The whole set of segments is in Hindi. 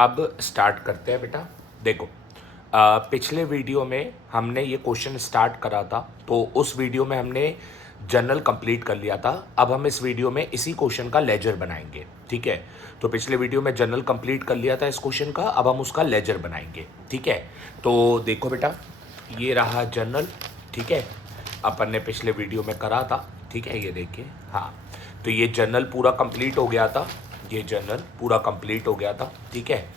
अब स्टार्ट करते हैं बेटा। देखो, पिछले वीडियो में हमने ये क्वेश्चन स्टार्ट करा था, तो उस वीडियो में हमने जनरल कंप्लीट कर लिया था। अब हम इस वीडियो में इसी क्वेश्चन का लेजर बनाएंगे, ठीक है। तो पिछले वीडियो में जनरल कंप्लीट कर लिया था इस क्वेश्चन का, अब हम उसका लेजर बनाएंगे, ठीक है। तो देखो बेटा, ये रहा जनरल, ठीक है। अपन ने पिछले वीडियो में करा था, ठीक है, ये देखिए। हाँ, तो ये जनरल पूरा कंप्लीट हो गया था, ये जनरल पूरा कंप्लीट हो गया था, ठीक है।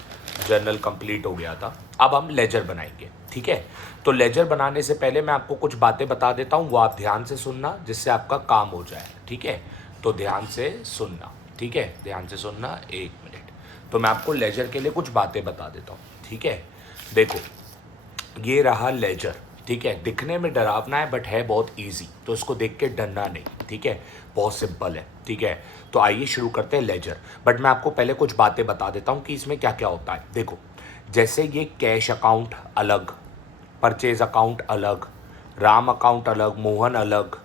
जर्नल कंप्लीट हो गया था। अब हम लेजर बनाएंगे, ठीक है। तो लेजर बनाने से पहले मैं आपको कुछ बातें बता देता हूँ, वो आप ध्यान से सुनना, जिससे आपका काम हो जाए, ठीक है। तो ध्यान से सुनना, ठीक है, ध्यान से सुनना। एक मिनट, तो मैं आपको लेजर के लिए कुछ बातें बता देता हूँ, ठीक है। देखो, ये रहा लेजर, ठीक है। दिखने में डरावना है बट है बहुत इजी, तो इसको देख के डरना नहीं, ठीक है। बहुत सिंपल है, ठीक है। तो आइए शुरू करते हैं लेजर। बट मैं आपको पहले कुछ बातें बता देता हूँ कि इसमें क्या क्या होता है। देखो, जैसे ये कैश अकाउंट अलग, परचेज अकाउंट अलग, राम अकाउंट अलग, मोहन अलग,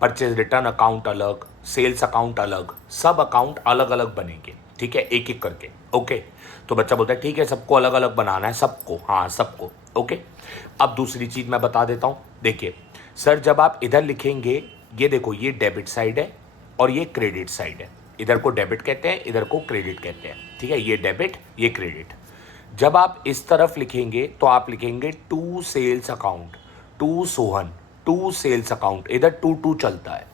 परचेज रिटर्न अकाउंट अलग, सेल्स अकाउंट अलग, सब अकाउंट अलग अलग बनेंगे, ठीक है, एक एक करके। ओके, तो बच्चा बोलता है ठीक है, सबको अलग अलग बनाना है, सबको, हाँ सबको। ओके, अब दूसरी चीज़ मैं बता देता हूँ। देखिए सर, जब आप इधर लिखेंगे, ये देखो, ये डेबिट साइड है और ये क्रेडिट साइड है। इधर को डेबिट कहते हैं, इधर को क्रेडिट कहते हैं, ठीक है। ये डेबिट, ये क्रेडिट। जब आप इस तरफ लिखेंगे तो आप लिखेंगे to sales account, to Sohan, to sales account, इधर टू टू चलता है।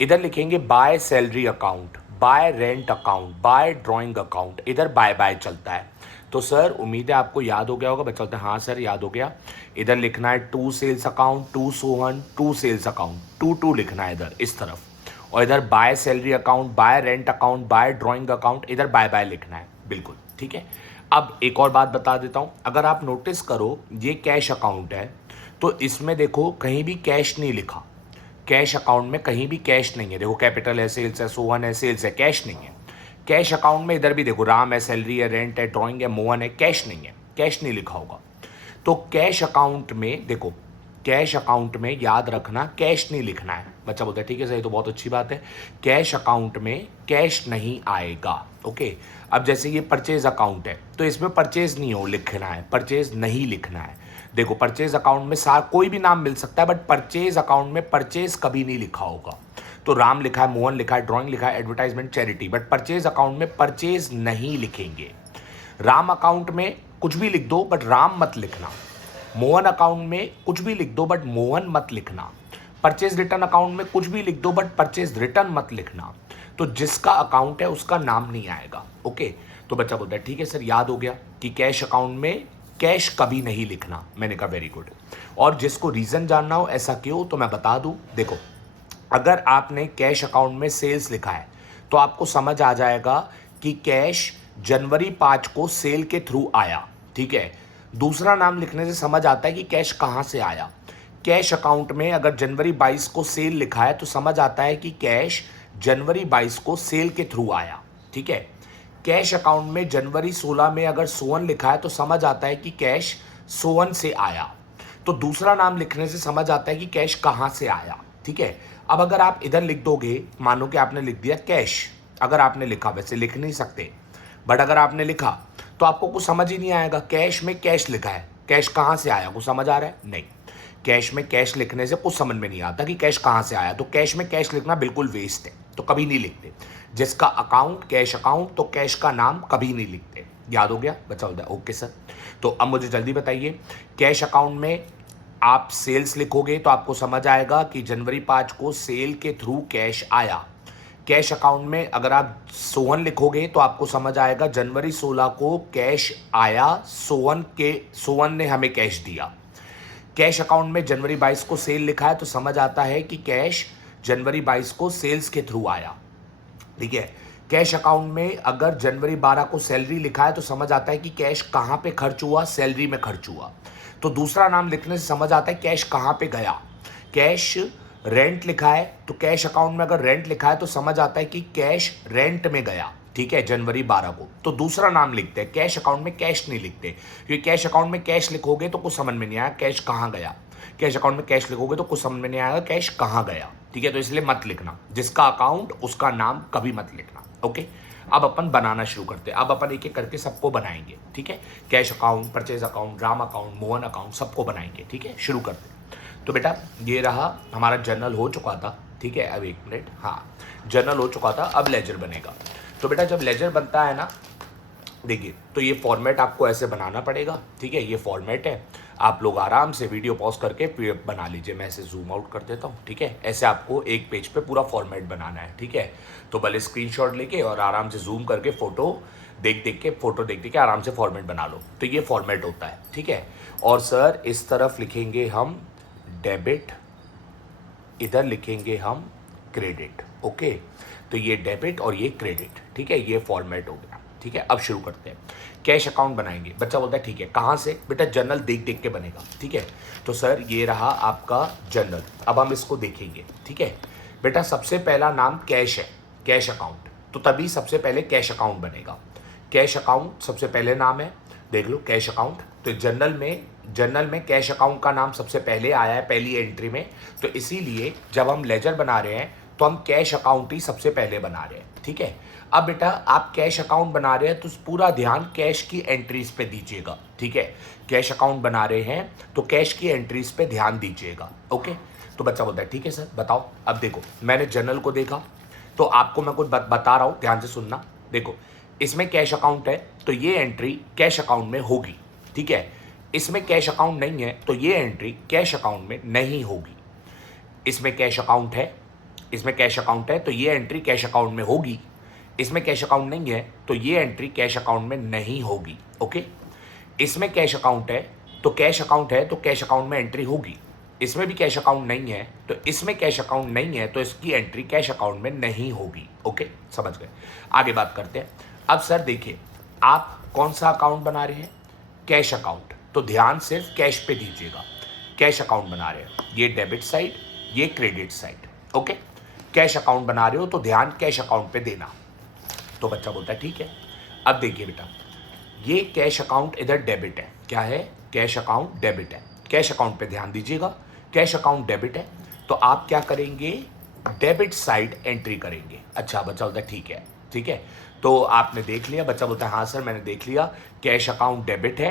इधर लिखेंगे by salary account, by rent account, by drawing account, इधर बाय बाय चलता है। तो सर उम्मीद है आपको याद हो गया होगा। बच्चा बोलता है हाँ सर याद हो गया। इधर लिखना है to sales account, to Sohan, to sales account, to to लिखना है इधर इस तरफ। और इधर by salary account, by rent account, by drawing account, इधर बाय बाय लिखना है, बिल्कुल ठीक है। अब एक और बात बता देता हूँ, अगर आप नोटिस करो, ये कैश अकाउंट है, तो इसमें देखो कहीं भी कैश नहीं लिखा। कैश अकाउंट में कहीं भी कैश नहीं है। देखो, कैपिटल है, सेल्स है, सोहन है, सेल्स है, कैश नहीं है। कैश अकाउंट में इधर भी देखो, राम है, सैलरी है, रेंट है, ड्राइंग है, मोहन है, कैश नहीं है, कैश नहीं लिखा होगा। तो कैश अकाउंट में देखो, कैश अकाउंट में याद रखना कैश नहीं लिखना है। बच्चा बोलता है ठीक है सही, तो बहुत अच्छी बात है। कैश अकाउंट में कैश नहीं आएगा, ओके। अब जैसे ये परचेज अकाउंट है, तो इसमें परचेज नहीं हो लिखना है, परचेज नहीं लिखना है। देखो, परचेज अकाउंट में कोई भी नाम मिल सकता है, बट परचेज अकाउंट में परचेज कभी नहीं लिखा होगा। तो राम लिखा है, मोहन लिखा है, ड्राइंग लिखा है, advertisement, charity, but purchase account में परचेज नहीं लिखेंगे। राम अकाउंट में कुछ भी लिख दो बट राम मत लिखना। मोहन अकाउंट में कुछ भी लिख दो बट मोहन मत लिखना। परचेज रिटर्न अकाउंट में कुछ भी लिख दो बट परचेज रिटर्न मत लिखना। तो जिसका अकाउंट है उसका नाम नहीं आएगा, ओके। तो बच्चा बोलता है ठीक है सर याद हो गया कि कैश अकाउंट में कैश कभी नहीं लिखना। मैंने कहा वेरी गुड। और जिसको रीजन जानना हो ऐसा क्यों, तो मैं बता दूं। देखो, अगर आपने कैश अकाउंट में सेल्स लिखा है तो आपको समझ आ जाएगा कि कैश जनवरी 5 को सेल के थ्रू आया, ठीक है। दूसरा नाम लिखने से समझ आता है कि कैश कहां से आया। कैश अकाउंट में अगर जनवरी 22 को सेल लिखा है तो समझ आता है कि कैश जनवरी 22 को सेल के थ्रू आया, ठीक है। कैश अकाउंट में जनवरी 16 में अगर सोहन लिखा है तो समझ आता है कि कैश सोहन से आया। तो दूसरा नाम लिखने से समझ आता है कि कैश कहां से आया, ठीक है। अब अगर आप इधर लिख दोगे, मानो कि आपने लिख दिया कैश, अगर आपने लिखा, वैसे लिख नहीं सकते, बट अगर आपने लिखा तो आपको कुछ समझ ही नहीं आएगा। कैश में कैश लिखा है, कैश कहां से आया, कुछ समझ आ रहा है? नहीं, कैश में कैश लिखने से कुछ समझ में नहीं आता कि कैश कहां से आया। तो कैश में कैश लिखना बिल्कुल वेस्ट है, तो कभी नहीं लिखते। जिसका अकाउंट कैश अकाउंट, तो कैश का नाम कभी नहीं लिखते। याद हो गया? बचा होता है, ओके सर। तो अब मुझे जल्दी बताइए, कैश अकाउंट में आप सेल्स लिखोगे तो आपको समझ आएगा कि जनवरी 5 को सेल के थ्रू कैश आया। कैश अकाउंट में अगर आप सोहन लिखोगे तो आपको समझ आएगा जनवरी 16 को कैश आया, सोहन ने हमें कैश दिया। कैश अकाउंट में जनवरी 22 को सेल लिखा है तो समझ आता है कि कैश जनवरी 22 को सेल्स के थ्रू आया, ठीक है। कैश अकाउंट में अगर जनवरी 12 को सैलरी लिखा है तो समझ आता है कि कैश कहां पे खर्च हुआ, सैलरी में खर्च हुआ। तो दूसरा नाम लिखने से समझ आता है कैश कहां पे गया। कैश रेंट लिखा है तो कैश अकाउंट में अगर रेंट लिखा है तो समझ आता है कि कैश रेंट में गया, ठीक है, जनवरी 12 को। तो दूसरा नाम लिखते हैं, कैश अकाउंट में कैश नहीं लिखते, क्योंकि कैश अकाउंट में कैश लिखोगे तो कुछ समझ में नहीं आया कैश कहां गया। कैश अकाउंट में कैश लिखोगे तो कुछ समझ में नहीं आएगा कैश कहां गया, ठीक है। तो इसलिए मत लिखना, जिसका अकाउंट उसका नाम कभी मत लिखना, ओके। अब अपन बनाना शुरू करते हैं। अब अपन एक एक करके सबको बनाएंगे, ठीक है। Cash account, purchase account, Ram account, Mohan account, सबको बनाएंगे, ठीक है। शुरू करते हैं। तो बेटा ये रहा हमारा जर्नल हो चुका था, ठीक है। अब एक मिनट, हाँ जर्नल हो चुका था, अब लेजर बनेगा। तो बेटा जब लेजर बनता है ना, देखिए तो ये फॉर्मेट आपको ऐसे बनाना पड़ेगा, ठीक है। ये फॉर्मेट है, आप लोग आराम से वीडियो पॉज करके बना लीजिए। मैं ऐसे जूम आउट कर देता हूँ, ठीक है। ऐसे आपको एक पेज पे पूरा फॉर्मेट बनाना है, ठीक है। तो भले स्क्रीनशॉट लेके और आराम से जूम करके फोटो देख देख के आराम से फॉर्मेट बना लो। तो ये फॉर्मेट होता है, ठीक है। और सर इस तरफ लिखेंगे हम डेबिट, इधर लिखेंगे हम क्रेडिट, ओके। तो ये डेबिट और ये क्रेडिट, ठीक है। ये फॉर्मेट हो गया, ठीक है। अब शुरू करते हैं। कैश अकाउंट बनाएंगे। बच्चा बोलता है ठीक है, कहाँ से? बेटा जर्नल देख देख के बनेगा, ठीक है। तो सर ये रहा आपका जर्नल, अब हम इसको देखेंगे, ठीक है। बेटा सबसे पहला नाम कैश है, कैश अकाउंट, तो तभी सबसे पहले कैश अकाउंट बनेगा। कैश अकाउंट सबसे पहले नाम है, देख लो कैश अकाउंट। तो जर्नल में कैश अकाउंट का नाम सबसे पहले आया है पहली एंट्री में, तो इसीलिए जब हम लेजर बना रहे हैं तो हम कैश अकाउंट ही सबसे पहले बना रहे हैं, ठीक है। अब बेटा आप कैश अकाउंट बना रहे हैं तो पूरा ध्यान कैश की एंट्रीज पे दीजिएगा, ठीक है। कैश अकाउंट बना रहे हैं तो कैश की एंट्रीज पे ध्यान दीजिएगा, ओके। तो बच्चा बोलता है ठीक है सर बताओ। अब देखो मैंने जर्नल को देखा, तो आपको मैं कुछ बता रहा हूँ, ध्यान से सुनना। देखो इसमें कैश अकाउंट है तो ये एंट्री कैश अकाउंट में होगी, ठीक है। इसमें कैश अकाउंट नहीं है तो ये एंट्री कैश अकाउंट में नहीं होगी। इसमें कैश अकाउंट है तो ये एंट्री कैश अकाउंट में होगी। इसमें कैश अकाउंट नहीं है तो ये एंट्री कैश अकाउंट में नहीं होगी, ओके। इसमें कैश अकाउंट है तो कैश अकाउंट में एंट्री होगी। इसमें भी कैश अकाउंट नहीं है तो इसमें कैश अकाउंट नहीं है तो इसकी एंट्री कैश अकाउंट में नहीं होगी, ओके। समझ गए। आगे बात करते हैं। अब सर देखिए आप कौन सा अकाउंट बना रहे हैं? कैश अकाउंट, तो ध्यान सिर्फ कैश पे दीजिएगा। कैश अकाउंट बना रहे हैं, ये डेबिट साइड, ये credit side, okay. Cash account बना रहे हो तो ध्यान कैश अकाउंट पे देना। तो बच्चा बोलता है ठीक है। अब देखिए बेटा ये कैश अकाउंट इधर डेबिट है, क्या है? कैश अकाउंट डेबिट है। कैश अकाउंट पे ध्यान दीजिएगा, कैश अकाउंट डेबिट है तो आप क्या करेंगे? डेबिट साइड एंट्री करेंगे। अच्छा बच्चा बोलता है ठीक है, ठीक है। तो आपने देख लिया? बच्चा बोलता है हाँ सर मैंने देख लिया, कैश अकाउंट डेबिट है,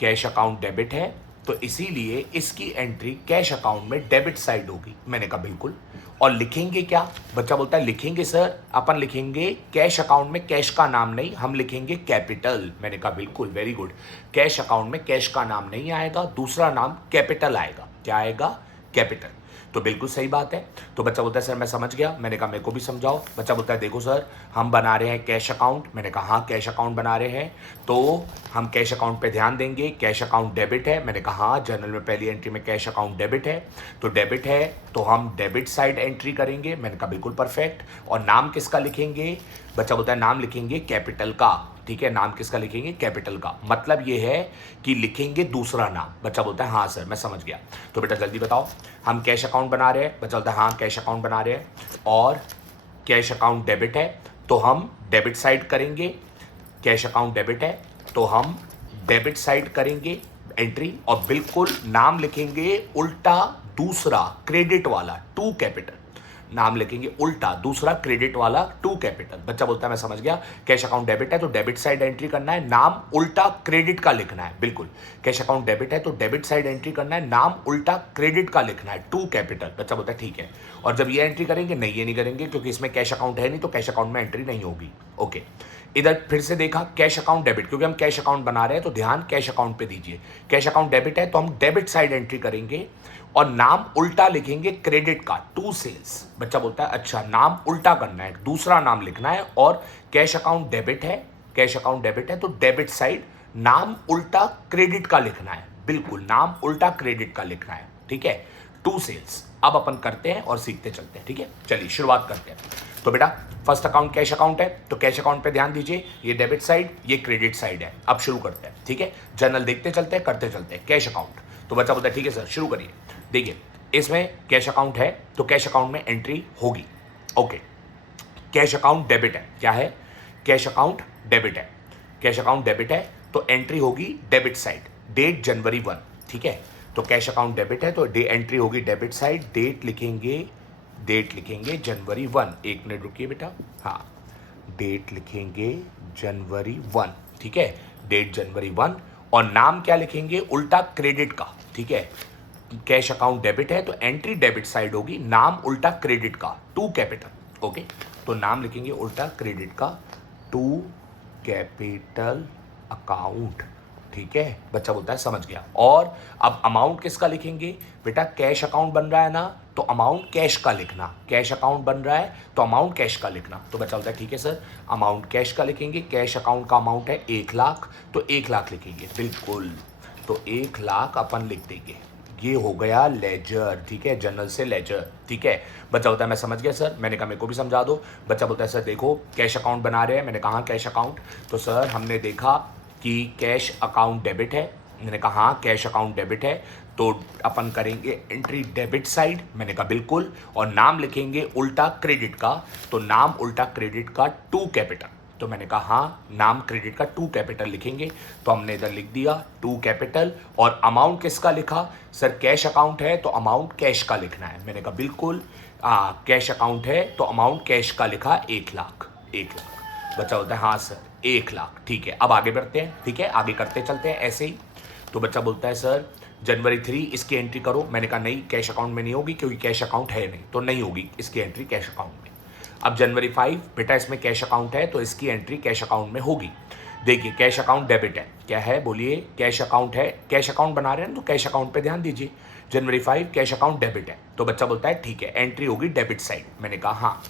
कैश अकाउंट डेबिट है तो इसीलिए इसकी एंट्री कैश अकाउंट में डेबिट साइड होगी। मैंने कहा बिल्कुल। और लिखेंगे क्या? बच्चा बोलता है लिखेंगे सर, अपन लिखेंगे कैश अकाउंट में कैश का नाम नहीं, हम लिखेंगे कैपिटल। मैंने कहा बिल्कुल, वेरी गुड। कैश अकाउंट में कैश का नाम नहीं आएगा, दूसरा नाम कैपिटल आएगा। क्या आएगा? कैपिटल। तो बिल्कुल सही बात है। तो बच्चा बोलता है सर मैं समझ गया। मैंने कहा मेरे को भी समझाओ। बच्चा बोलता है देखो सर हम बना रहे हैं कैश अकाउंट। मैंने कहा हाँ कैश अकाउंट बना रहे हैं तो हम कैश अकाउंट पे ध्यान देंगे। कैश अकाउंट डेबिट है। मैंने कहा हाँ जर्नल में पहली एंट्री में कैश अकाउंट डेबिट है, तो डेबिट है तो हम डेबिट साइड एंट्री करेंगे। मैंने कहा बिल्कुल परफेक्ट। और नाम किसका लिखेंगे? बच्चा बोलता है नाम लिखेंगे कैपिटल का, ठीक है। नाम किसका लिखेंगे? कैपिटल का। मतलब ये है कि लिखेंगे दूसरा नाम। बच्चा बोलता है हाँ सर मैं समझ गया। तो बेटा जल्दी बताओ, हम कैश अकाउंट बना रहे हैं। बच्चा बोलता है हाँ कैश अकाउंट बना रहे हैं और कैश अकाउंट डेबिट है तो हम डेबिट साइड करेंगे। कैश अकाउंट डेबिट है तो हम डेबिट साइड करेंगे एंट्री, और बिल्कुल नाम लिखेंगे उल्टा दूसरा क्रेडिट वाला, टू कैपिटल। नाम लिखेंगे उल्टा दूसरा क्रेडिट वाला, टू कैपिटल। बच्चा बोलता है मैं समझ गया, कैश अकाउंट डेबिट है तो डेबिट साइड एंट्री करना है, नाम उल्टा क्रेडिट का लिखना है। बिल्कुल, कैश अकाउंट डेबिट है तो डेबिट साइड एंट्री करना है, नाम उल्टा क्रेडिट का लिखना है, टू कैपिटल। बच्चा बोलता है ठीक है। और जब ये एंट्री करेंगे, नहीं ये नहीं करेंगे क्योंकि इसमें कैश अकाउंट है नहीं, तो कैश अकाउंट में एंट्री नहीं होगी। ओके, इधर फिर से देखा कैश अकाउंट डेबिट, क्योंकि हम कैश अकाउंट बना रहे हैं तो ध्यान कैश अकाउंट पे दीजिए। कैश अकाउंट डेबिट है तो हम डेबिट साइड एंट्री करेंगे और नाम उल्टा लिखेंगे क्रेडिट का, टू सेल्स। बच्चा बोलता है अच्छा नाम उल्टा करना है, दूसरा नाम लिखना है। और कैश अकाउंट डेबिट है, कैश अकाउंट डेबिट है तो डेबिट साइड नाम उल्टा क्रेडिट का लिखना है। बिल्कुल, नाम उल्टा क्रेडिट का लिखना है, ठीक है। To sales. अब अपन करते हैं और सीखते चलते हैं, ठीक है। चलिए शुरुआत करते हैं। तो बेटा फर्स्ट अकाउंट कैश अकाउंट है तो कैश अकाउंट पे ध्यान दीजिए, ये डेबिट साइड ये क्रेडिट साइड है। अब शुरू करते हैं, ठीक है। जर्नल देखते चलते हैं, करते चलते हैं। कैश अकाउंट, तो बच्चा बोलता है ठीक है सर शुरू करिए। देखिए इसमें कैश अकाउंट है तो कैश अकाउंट में एंट्री होगी। ओके, कैश अकाउंट डेबिट है, क्या है? कैश अकाउंट डेबिट है। कैश अकाउंट डेबिट है तो एंट्री होगी डेबिट साइड, डेट जनवरी 1, ठीक है। तो कैश अकाउंट डेबिट है तो एंट्री होगी डेबिट साइड, डेट लिखेंगे जनवरी 1। एक मिनट रुकिए बेटा, हाँ डेट लिखेंगे जनवरी 1, ठीक है, डेट जनवरी 1, और नाम क्या लिखेंगे, उल्टा क्रेडिट का, ठीक है, कैश अकाउंट डेबिट है तो एंट्री डेबिट साइड होगी, नाम उल्टा क्रेडिट का, टू कैपिटल, ओके, तो नाम लिखेंगे उल्टा क्रेडिट का, टू कैपिटल अकाउंट, ठीक है, बच्चा बोलता है समझ गया। और अब अमाउंट किसका लिखेंगे बेटा, कैश अकाउंट बन रहा है ना, तो अमाउंट कैश का लिखना, कैश अकाउंट बन रहा है तो अमाउंट कैश का लिखना, तो बच्चा बोलता है ठीक है सर, अमाउंट कैश का लिखेंगे, कैश अकाउंट का अमाउंट है 1,00,000, तो 1,00,000 लिखेंगे, बिल्कुल, तो 1,00,000 अपन लिख देंगे, ये हो गया लेजर, ठीक है, जनरल से लेजर, ठीक है। बच्चा बोलता है मैं समझ गया सर, मैंने कहा मेरे को भी समझा दो। बच्चा बोलता है सर देखो कैश अकाउंट बना रहे हैं, मैंने कहा कैश अकाउंट, तो सर हमने देखा कि कैश अकाउंट डेबिट है, मैंने कहा हाँ कैश अकाउंट डेबिट है, तो अपन करेंगे एंट्री डेबिट साइड, मैंने कहा बिल्कुल, और नाम लिखेंगे उल्टा क्रेडिट का, तो नाम उल्टा क्रेडिट का टू कैपिटल, तो मैंने कहा हाँ नाम क्रेडिट का टू कैपिटल लिखेंगे, तो हमने इधर लिख दिया टू कैपिटल, और अमाउंट किसका लिखा, सर कैश अकाउंट है तो अमाउंट कैश का लिखना है, मैंने कहा बिल्कुल, कैश अकाउंट है तो अमाउंट कैश का लिखा 1,00,000, 1,00,000, बच्चा बोलता है हाँ सर 1,00,000, ठीक है, अब आगे बढ़ते हैं, ठीक है, आगे करते चलते हैं ऐसे ही। तो बच्चा बोलता है सर जनवरी 3 इसकी एंट्री करो, मैंने कहा नहीं कैश अकाउंट में नहीं होगी क्योंकि कैश अकाउंट है नहीं, तो नहीं होगी इसकी एंट्री कैश अकाउंट में। अब जनवरी 5 बेटा इसमें कैश अकाउंट है तो इसकी एंट्री कैश अकाउंट में होगी। देखिए कैश अकाउंट डेबिट है, क्या है बोलिए, कैश अकाउंट है, कैश अकाउंट बना रहे हैं तो कैश अकाउंट पे ध्यान दीजिए, जनवरी 5 कैश अकाउंट डेबिट है, तो बच्चा बोलता है ठीक है एंट्री होगी डेबिट साइड, मैंने कहा हाँ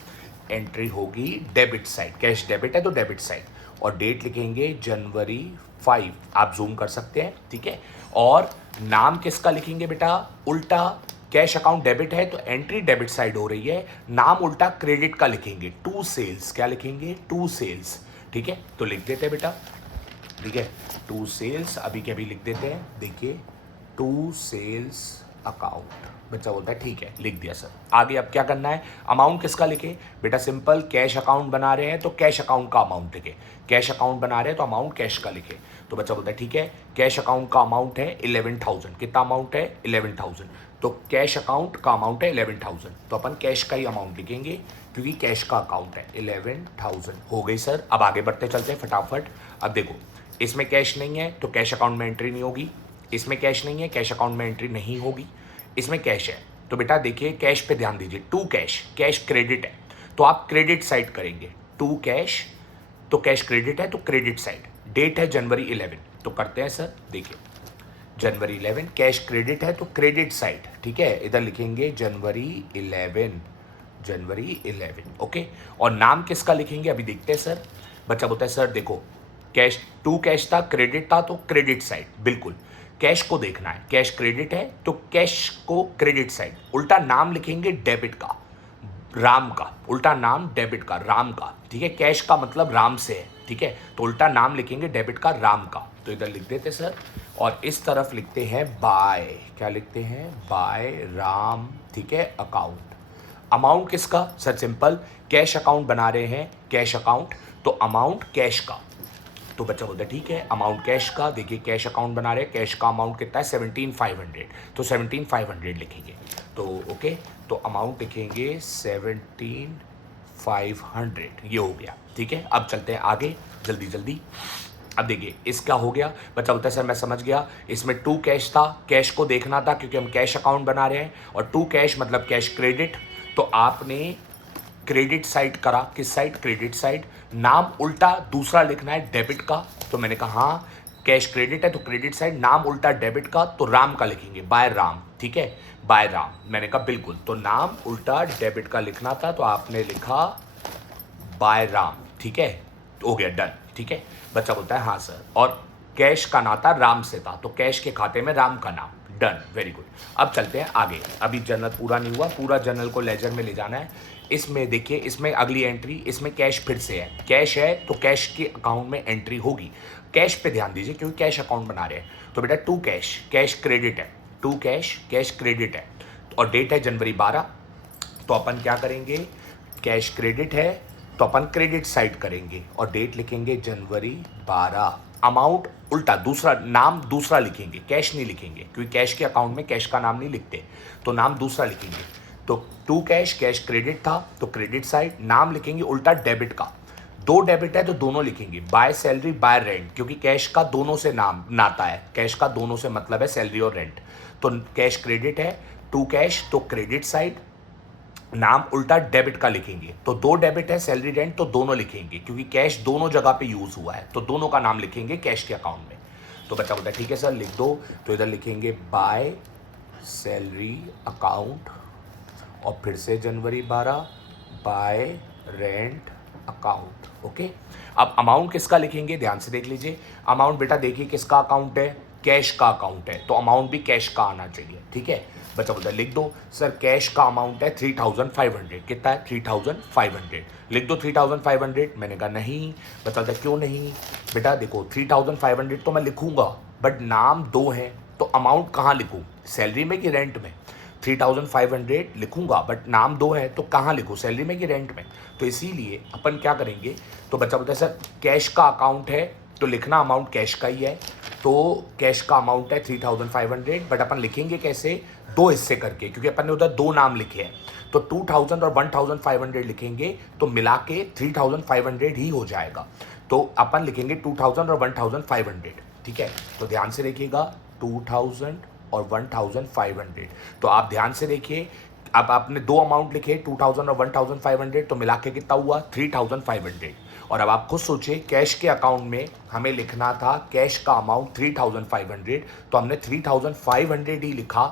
एंट्री होगी डेबिट साइड, कैश डेबिट है तो डेबिट साइड, और डेट लिखेंगे जनवरी 5, आप जूम कर सकते हैं, ठीक है, और नाम किसका लिखेंगे बेटा, उल्टा कैश अकाउंट डेबिट है तो एंट्री डेबिट साइड हो रही है, नाम उल्टा क्रेडिट का लिखेंगे, टू सेल्स, क्या लिखेंगे टू सेल्स, ठीक है, तो लिख देते हैं बेटा, ठीक है, टू सेल्स अभी के अभी लिख देते हैं, देखिए टू सेल्स अकाउंट, बच्चा बोलता है ठीक है लिख दिया सर। आगे अब क्या करना है, अमाउंट किसका लिखे बेटा, सिंपल कैश अकाउंट बना रहे हैं तो कैश अकाउंट का अमाउंट लिखे, कैश अकाउंट बना रहे हैं तो अमाउंट कैश का लिखे, तो बच्चा बोलता है ठीक है, कैश अकाउंट का अमाउंट है 11,000, कितना अमाउंट है 11,000, तो कैश अकाउंट का अमाउंट है 11,000, तो अपन कैश का ही अमाउंट लिखेंगे क्योंकि कैश का अकाउंट है 11,000, हो गई सर। अब आगे बढ़ते चलते हैं फटाफट। अब देखो इसमें कैश नहीं है तो कैश अकाउंट में एंट्री नहीं होगी, इसमें कैश नहीं है कैश अकाउंट में एंट्री नहीं होगी, इसमें कैश है तो बेटा देखिए कैश पे ध्यान दीजिए, टू कैश, कैश क्रेडिट है तो आप क्रेडिट साइड करेंगे, टू कैश तो कैश क्रेडिट है तो क्रेडिट साइड, डेट है जनवरी 11, तो करते हैं सर, देखिए जनवरी 11 कैश क्रेडिट है तो क्रेडिट साइड, ठीक है, इधर लिखेंगे जनवरी 11, जनवरी 11, ओके, और नाम किसका लिखेंगे अभी देखते हैं सर। बच्चा बोलता है सर देखो कैश, टू कैश था क्रेडिट था तो क्रेडिट साइड, बिल्कुल कैश को देखना है, कैश क्रेडिट है तो कैश को क्रेडिट साइड, उल्टा नाम लिखेंगे डेबिट का, राम का, उल्टा नाम डेबिट का राम का, ठीक है, कैश का मतलब राम से है, ठीक है, तो उल्टा नाम लिखेंगे डेबिट का राम का, तो इधर लिख देते सर, और इस तरफ लिखते हैं बाय, क्या लिखते हैं बाय राम, ठीक है, अकाउंट। अमाउंट किसका सर, सिंपल कैश अकाउंट बना रहे हैं, कैश अकाउंट तो अमाउंट कैश का, तो बच्चा बोलता है ठीक है अमाउंट कैश का, देखिए कैश अकाउंट बना रहे हैं, कैश का अमाउंट कितना है 17,500, तो 17,500 लिखेंगे, तो ओके, तो अमाउंट लिखेंगे 17,500, ये हो गया, ठीक है। अब चलते हैं आगे जल्दी जल्दी। अब देखिए इसका हो गया, बच्चा बोलता है सर मैं समझ गया, इसमें टू कैश था, कैश को देखना था क्योंकि हम कैश अकाउंट बना रहे हैं, और टू कैश मतलब कैश क्रेडिट, तो आपने क्रेडिट साइड करा, किस साइड क्रेडिट साइड, नाम उल्टा दूसरा लिखना है डेबिट का, तो मैंने कहा हाँ कैश क्रेडिट है तो क्रेडिट साइड, नाम उल्टा डेबिट का तो राम का लिखेंगे, बाय राम, ठीक है, बाय राम, मैंने कहा बिल्कुल, तो नाम उल्टा डेबिट का लिखना था तो आपने लिखा बाय राम, ठीक है, हो गया डन, ठीक है। बच्चा बोलता है हाँ सर, और कैश का नाता राम से था तो कैश के खाते में राम का नाम, डन, वेरी गुड। अब चलते हैं आगे, अभी जर्नल पूरा नहीं हुआ, पूरा जर्नल को लेजर में ले जाना है। इसमें देखिए इसमें अगली एंट्री, इसमें कैश फिर से है, कैश है तो कैश के अकाउंट में एंट्री होगी, कैश पे ध्यान दीजिए क्योंकि कैश अकाउंट बना रहे हैं, तो बेटा टू कैश, कैश क्रेडिट है, टू कैश कैश क्रेडिट है, और डेट है जनवरी 12, तो अपन क्या करेंगे, कैश क्रेडिट है तो अपन क्रेडिट साइड करेंगे और डेट लिखेंगे जनवरी 12, अमाउंट उल्टा दूसरा, नाम दूसरा लिखेंगे, कैश नहीं लिखेंगे क्योंकि कैश के अकाउंट में कैश का नाम नहीं लिखते, तो नाम दूसरा लिखेंगे, तो टू कैश कैश क्रेडिट था तो क्रेडिट साइड, नाम लिखेंगे उल्टा डेबिट का, दो डेबिट है तो दोनों लिखेंगे, बाय सैलरी बाय रेंट, क्योंकि कैश का दोनों से नाम नाता है, कैश का दोनों से मतलब है सैलरी और रेंट। तो कैश क्रेडिट है, टू कैश तो क्रेडिट साइड, नाम उल्टा डेबिट का लिखेंगे। तो दो डेबिट है सैलरी रेंट तो दोनों लिखेंगे, क्योंकि कैश दोनों जगह पे यूज हुआ है तो दोनों का नाम लिखेंगे कैश के अकाउंट में। तो बच्चा बोलता है ठीक है सर लिख दो, तो इधर लिखेंगे बाय सैलरी अकाउंट और फिर से जनवरी 12 बाय रेंट अकाउंट। ओके, अब अमाउंट किसका लिखेंगे, ध्यान से देख लीजिए। अमाउंट बेटा देखिए किसका अकाउंट है, कैश का अकाउंट है, तो अमाउंट भी कैश का आना चाहिए। ठीक है, बच्चा बोलता है लिख दो सर कैश का अमाउंट है 3500, कितना है 3500, लिख दो 3500। मैंने कहा नहीं, बताता क्यों नहीं बेटा, देखो 3500 तो मैं लिखूंगा बट नाम दो है तो अमाउंट कहाँ लिखूँ, सैलरी में कि रेंट में। 3500 लिखूंगा बट नाम दो है तो कहाँ लिखूँ, सैलरी में कि रेंट में। तो इसीलिए अपन क्या करेंगे, तो बच्चा बोलता है सर कैश का अकाउंट है तो लिखना अमाउंट कैश का ही है, तो कैश का अमाउंट है 3500, बट अपन लिखेंगे कैसे, दो हिस्से करके, क्योंकि अपन ने उधर दो नाम लिखे हैं। तो 2000 और 1500 लिखेंगे तो मिला के 3500 ही हो जाएगा। तो अपन लिखेंगे 2000 और 1500। ठीक है, तो ध्यान से देखिएगा 2000 और 1500। तो आप ध्यान से देखिए, अब आपने दो अमाउंट लिखे 2000 और 1500, तो मिला के कितना हुआ 3500। और अब आप खुद सोचिए कैश के अकाउंट में हमें लिखना था कैश का अमाउंट 3500, तो हमने 3500 ही लिखा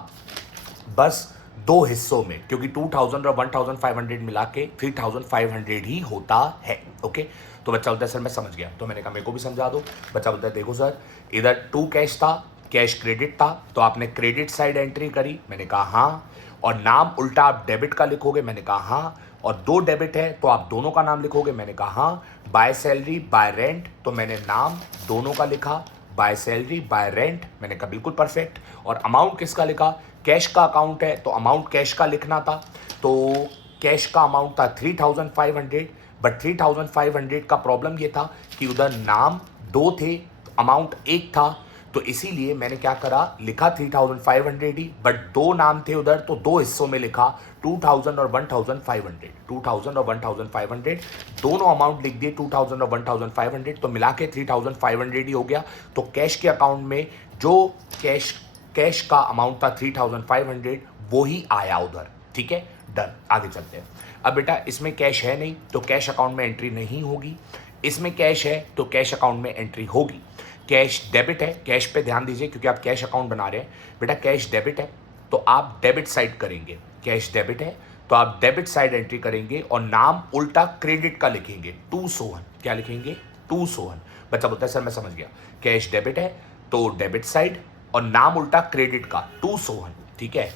बस दो हिस्सों में, क्योंकि 2000 और 1500 मिला के 3500 ही होता है। ओके, तो बच्चा बोलता है सर मैं समझ गया, तो मैंने कहा मेरे को भी समझा दो। बच्चा बोलता है देखो सर इधर टू कैश था, कैश क्रेडिट था, तो आपने क्रेडिट साइड एंट्री करी, मैंने कहा हाँ, और नाम उल्टा आप डेबिट का लिखोगे, मैंने कहा हाँ, और दो डेबिट है तो आप दोनों का नाम लिखोगे, मैंने कहा हाँ। बाय सैलरी बाय रेंट, तो मैंने नाम दोनों का लिखा, बाय सैलरी बाय रेंट, मैंने कहा बिल्कुल परफेक्ट। और अमाउंट किसका लिखा, कैश का अकाउंट है तो अमाउंट कैश का लिखना था, तो कैश का अमाउंट था 3500, बट 3500 का प्रॉब्लम ये था कि उधर नाम दो थे अमाउंट एक था, तो इसीलिए मैंने क्या करा, लिखा 3500 ही, बट दो नाम थे उधर तो दो हिस्सों में लिखा 2000 और 1500। 2000 और 1500 दोनों अमाउंट लिख दिए 2000 और 1500, तो मिला के 3500 ही हो गया। तो कैश के अकाउंट में जो कैश का अमाउंट था 3500 वो ही आया उधर। ठीक है, डन, आगे चलते हैं। अब बेटा इसमें कैश है नहीं तो कैश अकाउंट में एंट्री नहीं होगी, इसमें कैश है तो कैश अकाउंट में एंट्री होगी। कैश डेबिट है, कैश पे ध्यान दीजिए क्योंकि आप कैश अकाउंट बना रहे हैं। बेटा कैश डेबिट है तो आप डेबिट साइड करेंगे, कैश डेबिट है तो आप डेबिट साइड एंट्री करेंगे और नाम उल्टा क्रेडिट का लिखेंगे, टू सोहन। क्या लिखेंगे, टू सोहन। बच्चा बोलता है सर मैं समझ गया, कैश डेबिट है तो डेबिट साइड और नाम उल्टा क्रेडिट का, टू सोहन। ठीक है,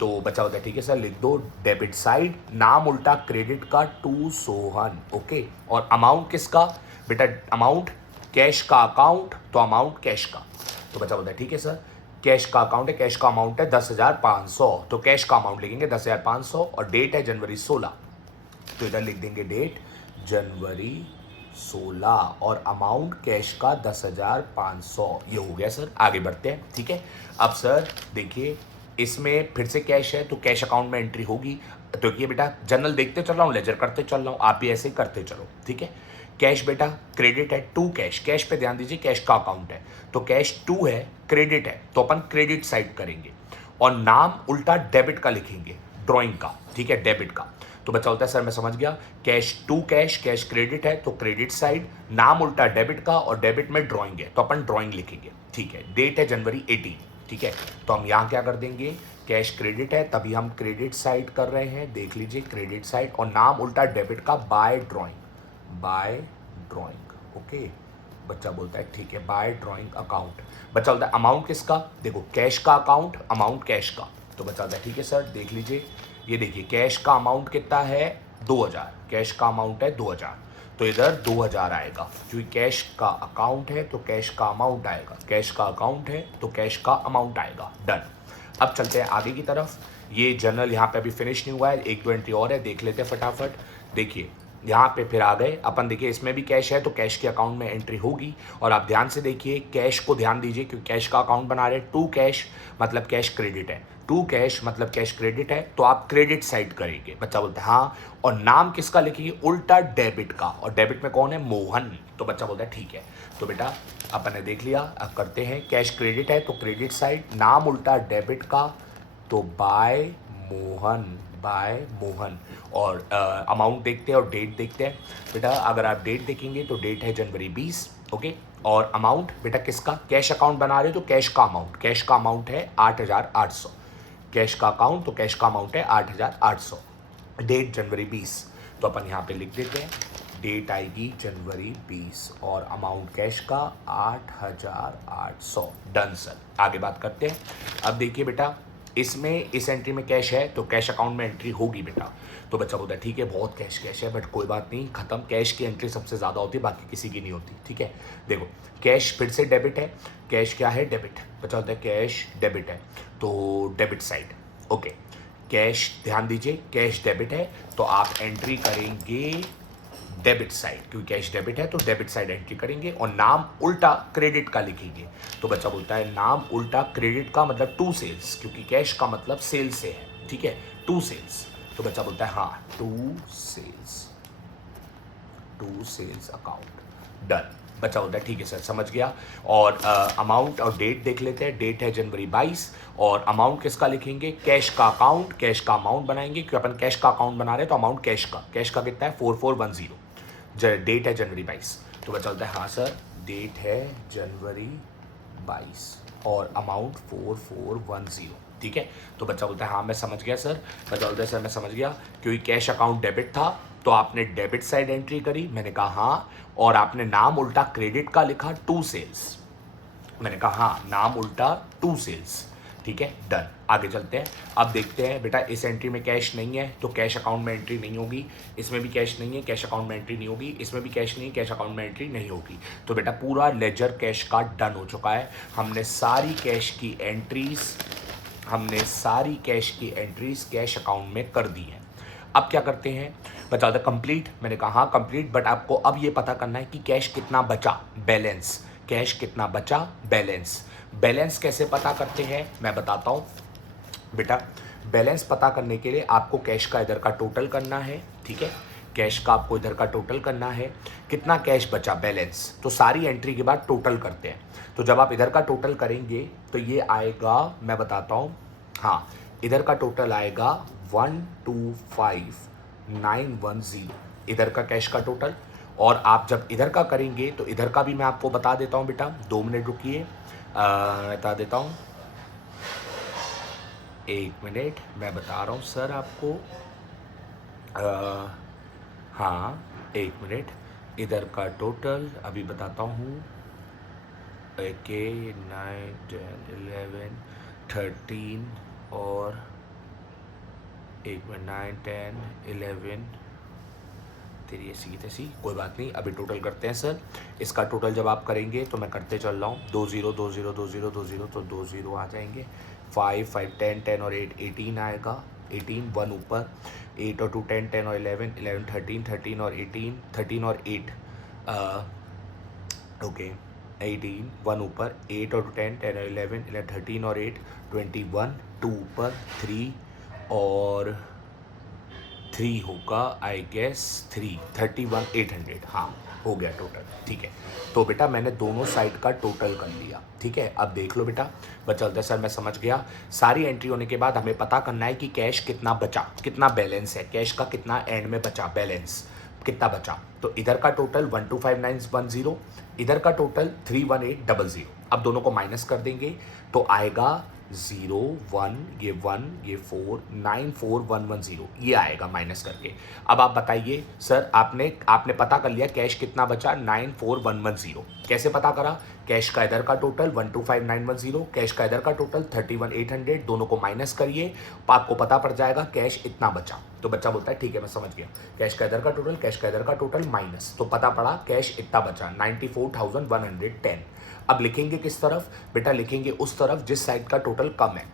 तो बच्चा होता है ठीक है सर लिख दो डेबिट साइड नाम उल्टा क्रेडिट का, टू सोहन। ओके, और अमाउंट किसका, बेटा अमाउंट कैश का अकाउंट तो अमाउंट कैश का। तो बच्चा बोलता है ठीक है सर कैश का अकाउंट है, कैश का अमाउंट है 10,500, तो कैश का अमाउंट लिखेंगे 10,500 और डेट है जनवरी 16, तो इधर लिख देंगे डेट जनवरी 16 और अमाउंट कैश का 10,500। ये हो गया सर, आगे बढ़ते हैं। ठीक है, अब सर देखिए इसमें फिर से कैश है तो कैश अकाउंट में एंट्री होगी, तो ये बेटा जनरल देखते चल रहा हूँ, लेजर करते चल रहा हूँ, आप भी ऐसे ही करते चलो। ठीक है, कैश बेटा क्रेडिट है, टू कैश, कैश पे ध्यान दीजिए कैश का अकाउंट है तो कैश टू है, क्रेडिट है तो अपन क्रेडिट साइड करेंगे और नाम उल्टा डेबिट का लिखेंगे, ड्राइंग का। ठीक है, डेबिट का। तो बच्चा होता है सर मैं समझ गया, cash to cash, cash credit है तो क्रेडिट साइड, नाम उल्टा डेबिट का और डेबिट में ड्राइंग है तो अपन ड्राइंग लिखेंगे। ठीक है, डेट है जनवरी 18। ठीक है, तो हम यहाँ क्या कर देंगे, कैश क्रेडिट है तभी हम क्रेडिट साइड कर रहे हैं, देख लीजिए क्रेडिट साइड, और नाम उल्टा डेबिट का by drawing, by drawing. Okay, बच्चा बोलता है ठीक है बाय ड्राइंग अकाउंट। बच्चा बोलता है अमाउंट किसका, देखो कैश का अकाउंट, अमाउंट कैश का। तो बच्चा बोलता है ठीक है सर देख लीजिए, ये देखिए कैश का अमाउंट कितना है 2000, कैश का अमाउंट है 2000, तो इधर 2000 आएगा क्योंकि कैश का अकाउंट है तो कैश का अमाउंट आएगा, कैश का अकाउंट है तो कैश का अमाउंट आएगा। डन, अब चलते हैं आगे की तरफ। ये जर्नल यहाँ पे अभी फिनिश नहीं हुआ है, एक दो एंट्री और है, देख लेते हैं फटाफट। देखिए यहाँ पे फिर आ गए अपन, देखिए इसमें भी कैश है तो कैश के अकाउंट में एंट्री होगी। और आप ध्यान से देखिए, कैश को ध्यान दीजिए क्योंकि कैश का अकाउंट बना रहे, टू कैश मतलब कैश क्रेडिट है, टू कैश मतलब कैश क्रेडिट है, तो आप क्रेडिट साइड करेंगे। बच्चा बोलता है हाँ, और नाम किसका लिखिए, उल्टा डेबिट का, और डेबिट में कौन है, मोहन, तो बच्चा बोलता है ठीक है। तो बेटा अपन ने देख लिया, अब करते हैं, कैश क्रेडिट है तो क्रेडिट साइड, नाम उल्टा डेबिट का, तो बाय मोहन, बाय मोहन। और अमाउंट देखते हैं और डेट देखते हैं। बेटा अगर आप डेट देखेंगे तो डेट है जनवरी 20, ओके। और अमाउंट बेटा किसका, कैश अकाउंट बना रहे हो तो कैश का अमाउंट, कैश का अमाउंट है 8,800, कैश का अकाउंट तो कैश का अमाउंट है 8,800, डेट जनवरी 20, तो अपन यहाँ पे लिख देते हैं, डेट आएगी जनवरी 20 और अमाउंट कैश का 8,800, डन सर। आगे बात करते हैं। अब देखिए बेटा, इसमें इस एंट्री में कैश है तो कैश अकाउंट में एंट्री होगी बेटा। तो बच्चा बोलता है ठीक है, बहुत कैश कैश है, बट कोई बात नहीं, खत्म, कैश की एंट्री सबसे ज़्यादा होती है, बाकी किसी की नहीं होती, ठीक है। देखो कैश फिर से डेबिट है, कैश क्या है, डेबिट, बच्चा बोलता है कैश डेबिट है तो डेबिट साइड, ओके। कैश ध्यान दीजिए, कैश डेबिट है तो आप एंट्री करेंगे डेबिट साइड, क्योंकि कैश डेबिट है तो डेबिट साइड एंट्री करेंगे, और नाम उल्टा क्रेडिट का लिखेंगे। तो बच्चा बोलता है नाम उल्टा क्रेडिट का मतलब टू सेल्स, क्योंकि कैश का मतलब सेल से है, ठीक है, टू सेल्स। तो बच्चा बोलता है हाँ, टू सेल्स अकाउंट, डन। बच्चा बोलता है ठीक है सर, समझ गया। और अमाउंट और डेट देख लेते हैं, डेट है जनवरी 22 और अमाउंट किसका लिखेंगे, कैश का अकाउंट, कैश का अमाउंट बनाएंगे, क्योंकि अपन कैश का अकाउंट बना रहे हैं तो अमाउंट कैश का कितना है, 4410, डेट है जनवरी 22। तो बच्चा बोलता है हाँ सर, डेट है जनवरी 22 और अमाउंट 4410, ठीक है। तो बच्चा बोलता है हाँ मैं समझ गया सर। बच्चा बोलता है सर मैं समझ गया, क्योंकि कैश अकाउंट डेबिट था तो आपने डेबिट साइड एंट्री करी, मैंने कहा हाँ, और आपने नाम उल्टा क्रेडिट का लिखा, टू सेल्स, मैंने कहा हाँ, नाम उल्टा टू सेल्स, ठीक है, डन। आगे चलते हैं। अब देखते हैं बेटा, इस एंट्री में कैश नहीं है तो कैश अकाउंट में एंट्री नहीं होगी, इसमें भी कैश नहीं है, कैश अकाउंट में एंट्री नहीं होगी, इसमें भी कैश नहीं है, कैश अकाउंट में एंट्री नहीं होगी। तो बेटा पूरा लेजर कैश का डन हो चुका है, हमने सारी कैश की एंट्रीज कैश अकाउंट में कर दी हैं। अब क्या करते हैं, बता दे कंप्लीट, मैंने कहा हाँ कंप्लीट, बट आपको अब ये पता करना है कि कैश कितना बचा, बैलेंस, कैश कितना बचा, बैलेंस कैसे पता करते हैं मैं बताता हूँ बेटा। बैलेंस पता करने के लिए आपको कैश का इधर का टोटल करना है, ठीक है, कैश का आपको इधर का टोटल करना है, कितना कैश बचा, बैलेंस, तो सारी एंट्री के बाद टोटल करते हैं। तो जब आप इधर का टोटल करेंगे तो ये आएगा, मैं बताता हूँ, हाँ इधर का टोटल आएगा 125,910, इधर का कैश का टोटल। और आप जब इधर का करेंगे तो इधर का भी मैं आपको बता देता हूँ बेटा, 2 मिनट रुकिए, बता देता हूँ, 1 मिनट मैं बता रहा हूँ सर आपको, हाँ 1 मिनट, इधर का टोटल अभी बताता हूँ, के 9 10 11 13 और 1 मिनट 9 10 11, तेरी ऐसी की तैसी, कोई बात नहीं, अभी टोटल करते हैं सर। इसका टोटल जब आप करेंगे तो मैं करते चल रहा हूँ, 2 0 2 0 2 0 2 0, तो 2 0 आ जाएंगे, 5 5 10 10 और 8 18 आएगा, 18 1 ऊपर, 8 और 2 10 10 और 11 11 13 13 और 18 13 और 8 ओके 18 1 ऊपर, 8 और 10 10 और 11 11 13 और 8 21 2 ऊपर, 3 और 3 होगा आई गेस, 31,800, हाँ हो गया टोटल, ठीक है। तो बेटा मैंने दोनों साइड का टोटल कर लिया, ठीक है। अब देख लो बेटा, चलता है सर मैं समझ गया। सारी एंट्री होने के बाद हमें पता करना है कि कैश कितना बचा, कितना बैलेंस है, कैश का कितना एंड में बचा, बैलेंस कितना बचा। तो इधर का टोटल 125,910, इधर का टोटल 31800। अब दोनों को माइनस कर देंगे तो आएगा 0 1, ये 1 ये 4 94110, ये आएगा माइनस करके। अब आप बताइए सर, आपने पता कर लिया कैश कितना बचा, 94110, कैसे पता करा, कैश का इधर का टोटल 125,910, कैश का इधर का टोटल 31,800, दोनों को माइनस करिए, आपको पता पड़ जाएगा कैश इतना बचा। तो बच्चा बोलता है ठीक है मैं समझ गया, कैश का इधर का टोटल, कैश का इधर का टोटल माइनस, तो पता पड़ा कैश इतना बचा 94,110। अब लिखेंगे किस तरफ बेटा, लिखेंगे उस तरफ जिस साइड का टोटल कम है।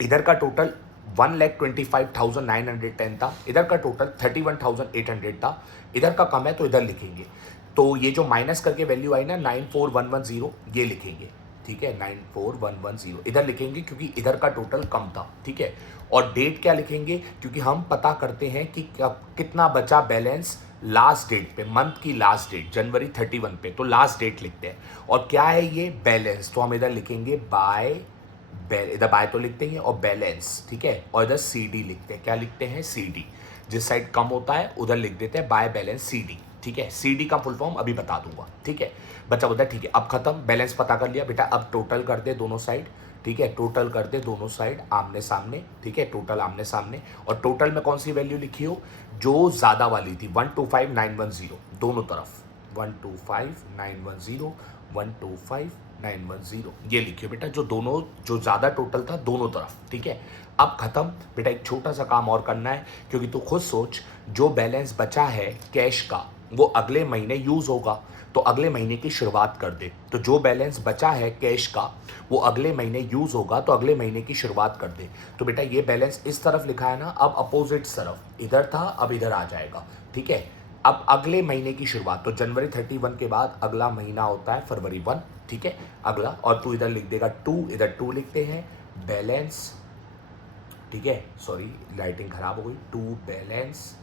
इधर का टोटल 1,25,910 था, इधर का टोटल 31,800 था, इधर का कम है तो इधर लिखेंगे। तो ये जो माइनस करके वैल्यू आई ना 94,110 ये लिखेंगे, ठीक है, 94,110 इधर लिखेंगे क्योंकि इधर का टोटल कम था, ठीक है। और डेट क्या लिखेंगे, क्योंकि हम पता करते हैं कि कितना बचा बैलेंस लास्ट डेट पे, मंथ की लास्ट डेट जनवरी 31 पे, तो लास्ट डेट लिखते हैं। और क्या है ये बैलेंस, तो हम इधर लिखेंगे बाय, इधर बाय तो लिखते हैं और बैलेंस, ठीक है, और इधर CD लिखते हैं, क्या लिखते हैं CD, जिस साइड कम होता है उधर लिख देते हैं बाय बैलेंस CD, ठीक है। CD का फुल फॉर्म अभी बता दूंगा, ठीक है। बच्चा बोलता है ठीक है अब खत्म, बैलेंस पता कर लिया बेटा, अब टोटल कर दे दोनों साइड, ठीक है, टोटल कर दे दोनों साइड आमने सामने, ठीक है, टोटल आमने सामने। और टोटल में कौन सी वैल्यू लिखी हो, जो ज्यादा वाली थी 125,910 दोनों तरफ, 125,910 125,910 ये लिखिए बेटा, जो दोनों, जो ज्यादा टोटल था दोनों तरफ, ठीक है। अब खत्म बेटा, एक छोटा सा काम और करना है, क्योंकि तू खुद सोच, जो बैलेंस बचा है कैश का वो अगले महीने यूज होगा, तो अगले महीने की शुरुआत कर दे। तो जो बैलेंस बचा है कैश का वो अगले महीने यूज होगा, तो अगले महीने की शुरुआत कर दे। तो बेटा ये बैलेंस इस तरफ लिखा है ना, अब अपोजिट तरफ, इधर था अब इधर आ जाएगा, ठीक है। अब अगले महीने की शुरुआत, तो जनवरी 31 के बाद अगला महीना होता है फरवरी 1, ठीक है, अगला। और तू इधर लिख देगा 2, इधर 2 लिखते हैं बैलेंस, ठीक है, सॉरी राइटिंग खराब हो गई, 2 बैलेंस,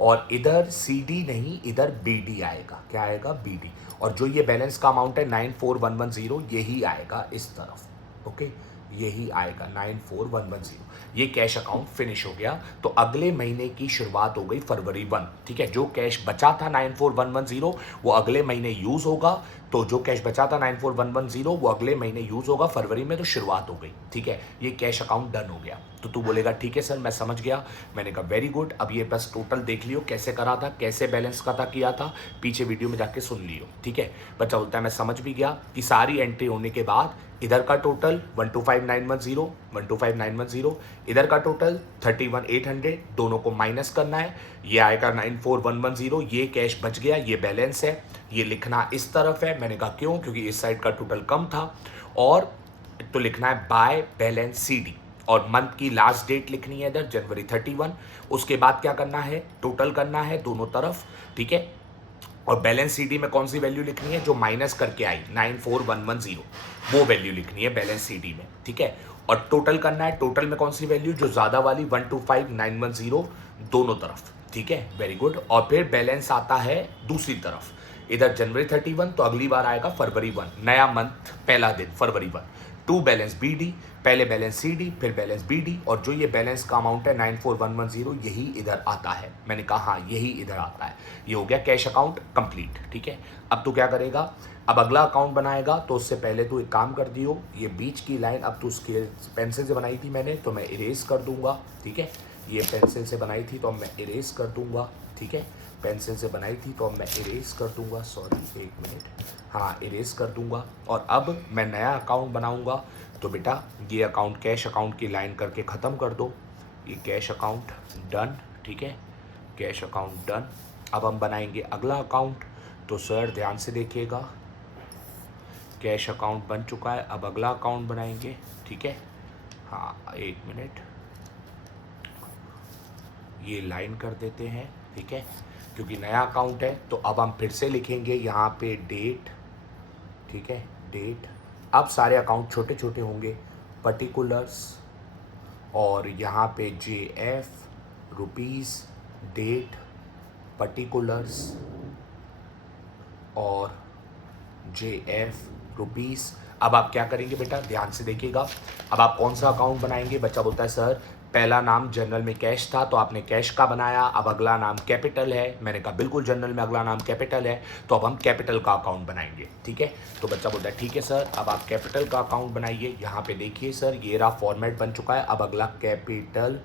और इधर CD नहीं इधर BD आएगा, क्या आएगा BD। और जो ये बैलेंस का अमाउंट है 94,110 यही आएगा इस तरफ, ओके, यही आएगा 94,110। ये कैश अकाउंट फिनिश हो गया, तो अगले महीने की शुरुआत हो गई फरवरी 1, ठीक है। जो कैश बचा था 94,110 वो अगले महीने यूज होगा, तो जो कैश बचा था 94,110 वो अगले महीने यूज होगा फरवरी में, तो शुरुआत हो गई, ठीक है। ये कैश अकाउंट डन हो गया। तो तू बोलेगा ठीक है सर मैं समझ गया, मैंने कहा वेरी गुड, अब ये बस टोटल देख लियो कैसे करा था, कैसे बैलेंस का था किया था, पीछे वीडियो में जाके सुन लियो, ठीक है। बच्चा बोलता है मैं समझ भी गया कि सारी एंट्री होने के बाद इधर का टोटल 125,910 125,910, इधर का टोटल 31,800, दोनों को माइनस करना है, ये आएगा 94,110, ये कैश बच गया, ये बैलेंस है, ये लिखना इस तरफ है। मैंने कहा क्यों, क्योंकि इस साइड का टोटल कम था। और तो लिखना है बाय बैलेंस CD, और मंथ की लास्ट डेट लिखनी है इधर जनवरी 31। उसके बाद क्या करना है, टोटल करना है दोनों तरफ, ठीक है। और बैलेंस CD में कौन सी वैल्यू लिखनी है, जो माइनस करके आई 94,110 वो वैल्यू लिखनी है बैलेंस CD में, ठीक है। और टोटल करना है, टोटल में कौन सी वैल्यू, जो ज्यादा वाली 125,910 दोनों तरफ, ठीक है, वेरी गुड। और फिर बैलेंस आता है दूसरी तरफ, इधर जनवरी 31 तो अगली बार आएगा फरवरी 1, नया मंथ पहला दिन फरवरी 1, 2 बैलेंस BD, पहले बैलेंस CD फिर बैलेंस BD, और जो ये बैलेंस का अमाउंट है 94,110 यही इधर आता है। मैंने कहा हाँ यही इधर आता है। ये हो गया कैश अकाउंट कंप्लीट, ठीक है। अब तू क्या करेगा, अब अगला अकाउंट बनाएगा, तो उससे पहले तू एक काम कर दियो, ये बीच की लाइन अब तू स्केल पेंसिल से बनाई थी मैंने, तो मैं इरेज कर दूंगा, ठीक है। ये पेंसिल से बनाई थी तो अब मैं इरेज कर दूंगा, ठीक है, पेंसिल से बनाई थी तो अब मैं इरेज कर दूंगा, सॉरी एक मिनट, हाँ इरेज कर दूंगा। और अब मैं नया अकाउंट बनाऊंगा, तो बेटा ये अकाउंट कैश अकाउंट की लाइन करके ख़त्म कर दो, ये कैश अकाउंट डन, ठीक है, कैश अकाउंट डन। अब हम बनाएंगे अगला अकाउंट, तो सर ध्यान से देखिएगा, कैश अकाउंट बन चुका है, अब अगला अकाउंट बनाएंगे, ठीक है, हाँ एक मिनट, ये लाइन कर देते हैं, ठीक है, क्योंकि नया अकाउंट है। तो अब हम फिर से लिखेंगे यहाँ पे डेट, ठीक है, डेट। अब सारे अकाउंट छोटे छोटे होंगे, पर्टिकुलर्स, और यहाँ पे JF रुपीज़, डेट, पर्टिकुलर्स और JF रुपीज़। अब आप क्या करेंगे बेटा, ध्यान से देखिएगा, अब आप कौन सा अकाउंट बनाएंगे। बच्चा बोलता है सर पहला नाम जनरल में कैश था तो आपने कैश का बनाया, अब अगला नाम कैपिटल है। मैंने कहा बिल्कुल जनरल में अगला नाम कैपिटल है, तो अब हम कैपिटल का अकाउंट बनाएंगे, ठीक है। तो बच्चा बोलता है ठीक है सर, अब आप कैपिटल का अकाउंट बनाइए। यहाँ पे देखिए सर ये रहा फॉर्मेट बन चुका है, अब अगला कैपिटल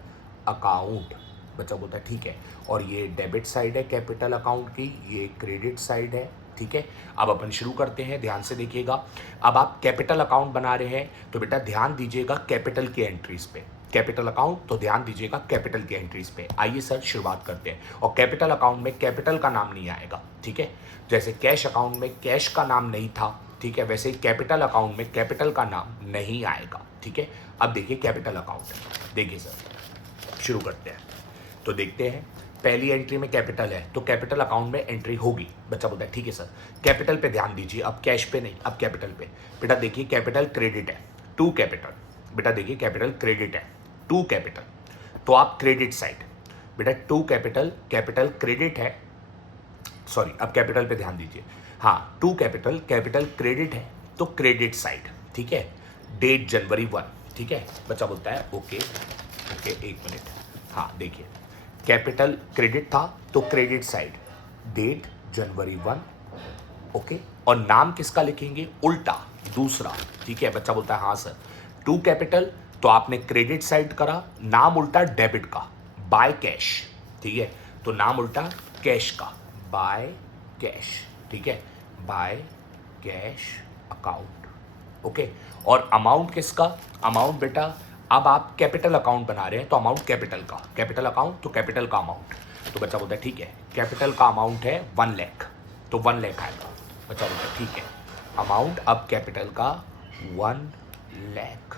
अकाउंट। बच्चा बोलता है ठीक है, और ये डेबिट साइड है कैपिटल अकाउंट की, ये क्रेडिट साइड है, ठीक है। अब अपन शुरू करते हैं, ध्यान से देखिएगा। अब आप कैपिटल अकाउंट बना रहे हैं तो बेटा ध्यान दीजिएगा कैपिटल की एंट्रीज पे, कैपिटल अकाउंट तो ध्यान दीजिएगा कैपिटल की एंट्रीज पे। आइए सर शुरुआत करते हैं। और कैपिटल अकाउंट में कैपिटल का नाम नहीं आएगा, ठीक है, जैसे कैश अकाउंट में कैश का नाम नहीं था, ठीक है, वैसे ही कैपिटल अकाउंट में कैपिटल का नाम नहीं आएगा, ठीक है। अब देखिए कैपिटल अकाउंट, देखिए सर शुरू करते हैं। तो देखते हैं, पहली एंट्री में कैपिटल है तो कैपिटल अकाउंट में एंट्री होगी। बच्चा बोलता है ठीक है सर, कैपिटल पे ध्यान दीजिए, अब कैश पे नहीं, अब कैपिटल पे। बेटा देखिए कैपिटल क्रेडिट है टू कैपिटल, बेटा देखिए कैपिटल क्रेडिट है टू कैपिटल, तो आप क्रेडिट साइड, बेटा टू कैपिटल, कैपिटल क्रेडिट है, सॉरी अब कैपिटल पे ध्यान दीजिए, हाँ टू कैपिटल, कैपिटल क्रेडिट है तो क्रेडिट साइड, ठीक है। डेट जनवरी 1, ठीक है। बच्चा बोलता है ओके ओके, एक मिनट, हाँ देखिए कैपिटल क्रेडिट था तो क्रेडिट साइड, डेट जनवरी 1, ओके। और नाम किसका लिखेंगे, उल्टा दूसरा, ठीक है। बच्चा बोलता है हाँ सर, टू कैपिटल तो आपने क्रेडिट साइड करा, नाम उल्टा डेबिट का, बाय कैश, ठीक है। तो नाम उल्टा कैश का, बाय कैश, ठीक है, बाय कैश अकाउंट, ओके। और अमाउंट किसका, अमाउंट बेटा अब आप कैपिटल अकाउंट बना रहे हैं तो अमाउंट कैपिटल का, कैपिटल अकाउंट तो कैपिटल का अमाउंट। तो बच्चा बोलता है ठीक है, कैपिटल का अमाउंट है 1 लाख तो 1 लाख आएगा। बच्चा बोलता है ठीक है, अमाउंट अब कैपिटल का 1 लाख,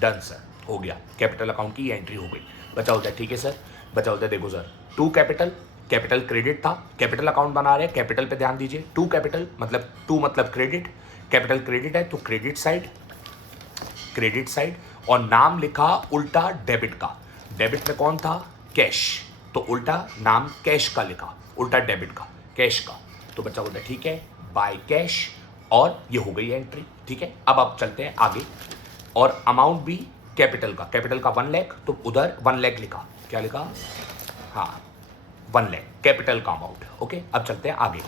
डन सर, हो गया, कैपिटल अकाउंट की एंट्री हो गई। बच्चा बोलता है ठीक है सर, बच्चा बोलता है देखो sir, to capital, capital credit था, कैपिटल अकाउंट बना रहे हैं, कैपिटल पे ध्यान दीजिए, टू कैपिटल मतलब टू मतलब क्रेडिट, कैपिटल क्रेडिट है तो क्रेडिट साइड, क्रेडिट साइड, और नाम लिखा उल्टा डेबिट का, डेबिट में कौन था, कैश, तो उल्टा नाम कैश का लिखा, उल्टा डेबिट का, कैश का। तो बच्चा बोलता है ठीक है, बाय कैश, और ये हो गई एंट्री, ठीक है। अब आप चलते हैं आगे, और अमाउंट भी कैपिटल का, कैपिटल का 1 लाख तो उधर 1 लाख लिखा, क्या लिखा, हाँ 1 लाख कैपिटल का अमाउंट, ओके। अब चलते हैं आगे,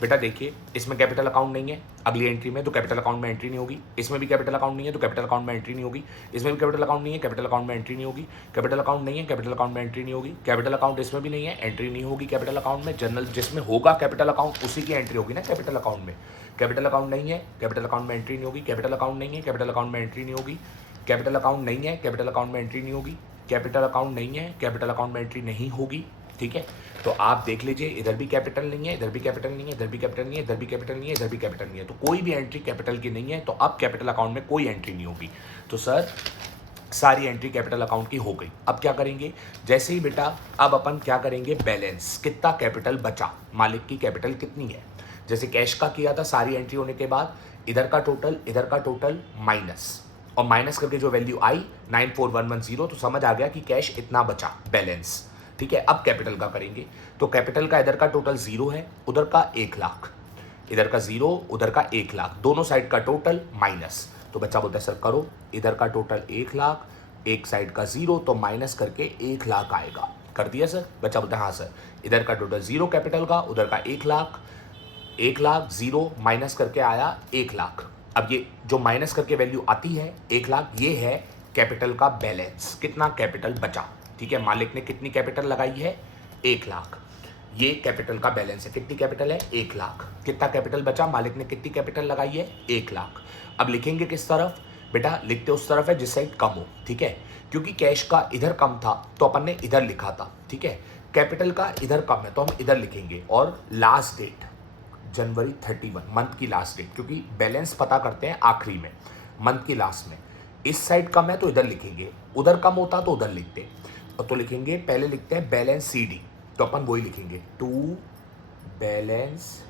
बेटा देखिए इसमें कैपिटल अकाउंट नहीं है अगली एंट्री में तो कैपिटल अकाउंट में एंट्री नहीं होगी, इसमें भी कैपिटल अकाउंट नहीं है तो कैपिटल अकाउंट में एंट्री नहीं होगी, इसमें भी कैपिटल अकाउंट नहीं है, कैपिटल अकाउंट में एंट्री नहीं होगी, कैपिटल अकाउंट नहीं है, कैपिटल अकाउंट में एंट्री नहीं होगी, कैपिटल अकाउंट इसमें भी नहीं है, एंट्री नहीं होगी कैपिटल अकाउंट में, जनरल जिसमें होगा कैपिटल अकाउंट उसी की एंट्री होगी ना कैपिटल अकाउंट में। कैपिटल अकाउंट नहीं है, कैपिटल अकाउंट में एंट्री नहीं होगी, कैपिटल अकाउंट नहीं है, कैपिटल अकाउंट में एंट्री नहीं होगी, कैपिटल अकाउंट नहीं है, कैपिटल अकाउंट में एंट्री नहीं होगी, कैपिटल अकाउंट नहीं है, कैपिटल अकाउंट में एंट्री नहीं होगी, ठीक है। तो आप देख लीजिए इधर भी कैपिटल नहीं है, इधर भी कैपिटल नहीं है, इधर भी कैपिटल नहीं है, इधर भी कैपिटल नहीं है, इधर भी कैपिटल नहीं है, तो कोई भी एंट्री कैपिटल की नहीं है, तो अब कैपिटल अकाउंट में कोई एंट्री नहीं होगी। तो सर सारी एंट्री कैपिटल अकाउंट की हो गई। अब क्या करेंगे, जैसे ही बेटा अब अपन क्या करेंगे, बैलेंस कितना कैपिटल बचा, मालिक की कैपिटल कितनी है, जैसे कैश का किया था, सारी एंट्री होने के बाद इधर का टोटल माइनस, और माइनस करके जो वैल्यू आई 94110, तो समझ आ गया कि कैश इतना बचा, बैलेंस, ठीक है। अब कैपिटल का करेंगे, तो कैपिटल का इधर का टोटल 0 है, उधर का 1 लाख, इधर का 0 उधर का 1 लाख, दोनों साइड का टोटल माइनस। तो बच्चा बोलता है सर करो, इधर का टोटल 1 लाख, एक साइड का 0 तो माइनस करके 1 लाख आएगा, कर दिया सर। बच्चा बोलता है हाँ सर, इधर का टोटल 0 कैपिटल का, उधर का 1 लाख, 1 लाख 0 माइनस करके आया 1 लाख। अब ये जो माइनस करके वैल्यू आती है 1 लाख, ये है कैपिटल का बैलेंस, कितना कैपिटल बचा, ठीक है। मालिक ने कितनी कैपिटल लगाई है, 1 लाख, ये कैपिटल का बैलेंस है, कितनी कैपिटल है 1 लाख, कितना कैपिटल बचा, मालिक ने कितनी कैपिटल लगाई है 1 लाख। अब लिखेंगे किस तरफ, बेटा लिखते उस तरफ है जिस साइड कम हो, ठीक है, क्योंकि कैश का इधर कम था तो अपन ने इधर लिखा था, ठीक है। कैपिटल का इधर कम है तो हम इधर लिखेंगे, और लास्ट डेट जनवरी 31, मंथ की लास्ट डेट, क्योंकि बैलेंस पता करते हैं आखिरी में, मंथ की लास्ट में। इस साइड कम है तो इधर लिखेंगे, उधर कम होता तो उधर लिखते, और तो लिखेंगे पहले लिखते हैं बैलेंस CD, तो अपन वही लिखेंगे टू बैलेंस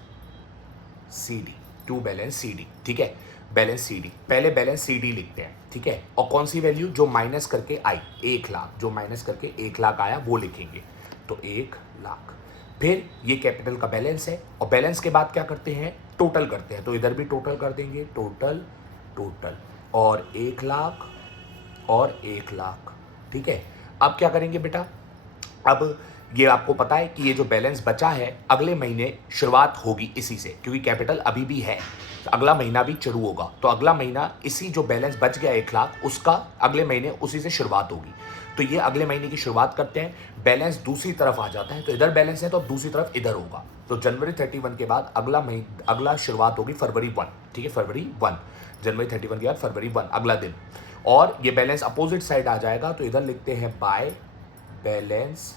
CD, ठीक है, बैलेंस CD, पहले बैलेंस CD लिखते हैं, ठीक है। और कौन सी वैल्यू, जो माइनस करके आई 1 लाख, जो माइनस करके 1 लाख आया वो लिखेंगे, तो 1 लाख। फिर ये कैपिटल का बैलेंस है, और बैलेंस के बाद क्या करते हैं, टोटल करते हैं, तो इधर भी टोटल कर देंगे, टोटल, और 1 लाख और 1 लाख, ठीक है। अब क्या करेंगे बेटा, अब ये आपको पता है कि ये जो बैलेंस बचा है अगले महीने शुरुआत होगी इसी से, क्योंकि कैपिटल अभी भी है, तो अगला महीना भी शुरू होगा, तो अगला महीना इसी जो बैलेंस बच गया 1 लाख, उसका अगले महीने उसी से शुरुआत होगी। तो ये अगले महीने की शुरुआत करते हैं, बैलेंस दूसरी तरफ आ जाता है, तो इधर बैलेंस है तो अब दूसरी तरफ इधर होगा, तो जनवरी 31 के बाद अगला शुरुआत होगी फरवरी 1, ठीक है, फरवरी 1, जनवरी 31 के बाद फरवरी 1 अगला दिन, और ये बैलेंस अपोजिट साइड आ जाएगा, तो इधर लिखते हैं बाय बैलेंस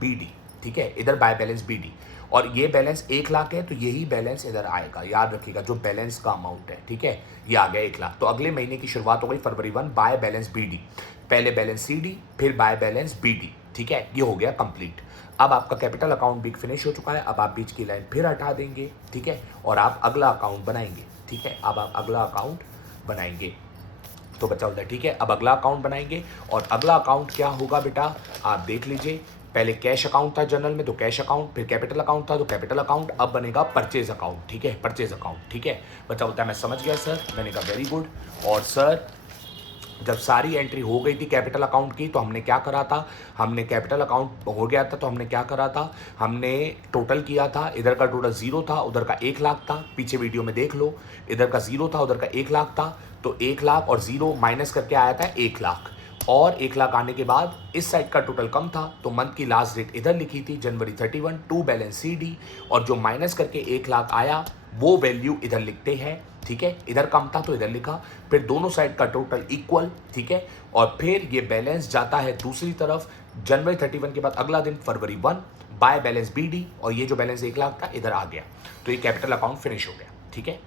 BD, ठीक है, इधर बाय बैलेंस BD, और ये बैलेंस 1 लाख है तो यही बैलेंस इधर आएगा, याद रखिएगा जो बैलेंस का अमाउंट है, ठीक है, ये आ गया 1 लाख। तो अगले महीने की शुरुआत हो गई फरवरी 1, बाय बैलेंस BD। पहले बैलेंस सी डी, फिर बाय बैलेंस बी डी, ठीक है, ये हो गया कंप्लीट। अब आपका कैपिटल अकाउंट भी फिनिश हो चुका है। अब आप बीच की लाइन फिर हटा देंगे, ठीक है, और आप अगला अकाउंट बनाएंगे, ठीक है। अब आप अगला अकाउंट बनाएंगे तो बचा होता है, ठीक है। अब अगला अकाउंट बनाएंगे और अगला अकाउंट क्या होगा बेटा, आप देख लीजिए। पहले कैश अकाउंट था जनरल में, तो कैश अकाउंट, फिर कैपिटल अकाउंट था तो कैपिटल अकाउंट, अब बनेगा परचेज अकाउंट, ठीक है, परचेज अकाउंट, ठीक है। बचा होता है, मैं समझ गया सर। मैंने कहा वेरी गुड। और सर जब सारी एंट्री हो गई थी कैपिटल अकाउंट की तो हमने क्या करा था, हमने कैपिटल अकाउंट हो गया था तो हमने क्या करा था, हमने टोटल किया था। इधर का टोटल 0 था, उधर का 1 लाख था, पीछे वीडियो में देख लो। इधर का 0 था, उधर का 1 लाख था, तो 1 लाख और 0 माइनस करके आया था 1 लाख। और 1 लाख आने के बाद इस साइड का टोटल कम था तो मंथ की लास्ट डेट इधर लिखी थी जनवरी 31, टू बैलेंस सी डी, और जो माइनस करके 1 लाख आया वो वैल्यू इधर लिखते हैं, ठीक है। इधर कम था तो इधर लिखा, फिर दोनों साइड का टोटल इक्वल, ठीक है। और फिर ये बैलेंस जाता है दूसरी तरफ, जनवरी 31 के बाद अगला दिन फरवरी 1, बाय बैलेंस बी डी, और ये जो बैलेंस 1 लाख था इधर आ गया, तो ये कैपिटल अकाउंट फिनिश हो गया, ठीक है।